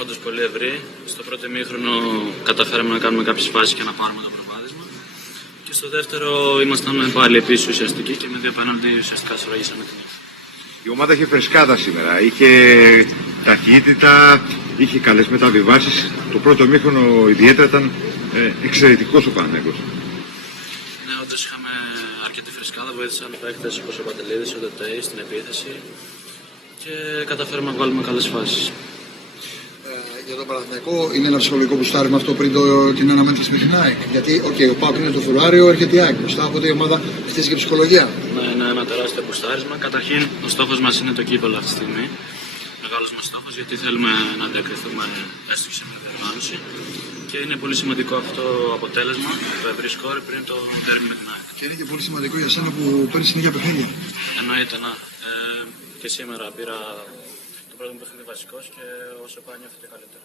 όντως πολύ ευρύ. Στο πρώτο ημίχρονο καταφέραμε να κάνουμε κάποιες φάσεις και να πάρουμε το προβάδισμα. Και στο δεύτερο ήμασταν πάλι επίσης ουσιαστικοί και με 2 πέναλτι ουσιαστικά σφραγίσαμε την νίκη. Η ομάδα είχε φρεσκάδα σήμερα, είχε ταχύτητα, είχε καλές μεταβιβάσεις. Το πρώτο ημίχρονο ιδιαίτερα ήταν εξαιρετικός ο Παναθηναϊκός. Ναι, όντως είχαμε αρκετή φρεσκάδα, βοήθησαν παίκτες όπως ο Παντελίδης, ο Ντετέι στην επίθεση και καταφέραμε να βγάλουμε καλές φάσεις. Για τον Παναθηναϊκό είναι ένα ψυχολογικό μπουστάρισμα αυτό πριν την αναμέτρηση με την ΑΕΚ. Γιατί ο ΠΑΟΚ είναι το Φεβρουάριο, έρχεται η ΑΕΚ μπροστά, οπότε η ομάδα χτίζει και ψυχολογία. Ναι, είναι ένα τεράστιο μπουστάρισμα. Καταρχήν, ο στόχος μας είναι το κύπελλο αυτή τη στιγμή. Μεγάλος μας στόχος, γιατί θέλουμε να αντακριθούμε έστω και σε μια διοργάνωση. Και είναι πολύ σημαντικό αυτό το αποτέλεσμα, το ευρύ σκόρ πριν το τέρμι με την ΑΕΚ. Και είναι και πολύ σημαντικό για σένα που παίρνει συνέχεια παιχνίδια. Εννοείται, να. Και σήμερα πήρα το πρώτο μου παιχνίδι βασικός και όσο πάει νιώθω και καλύτερα.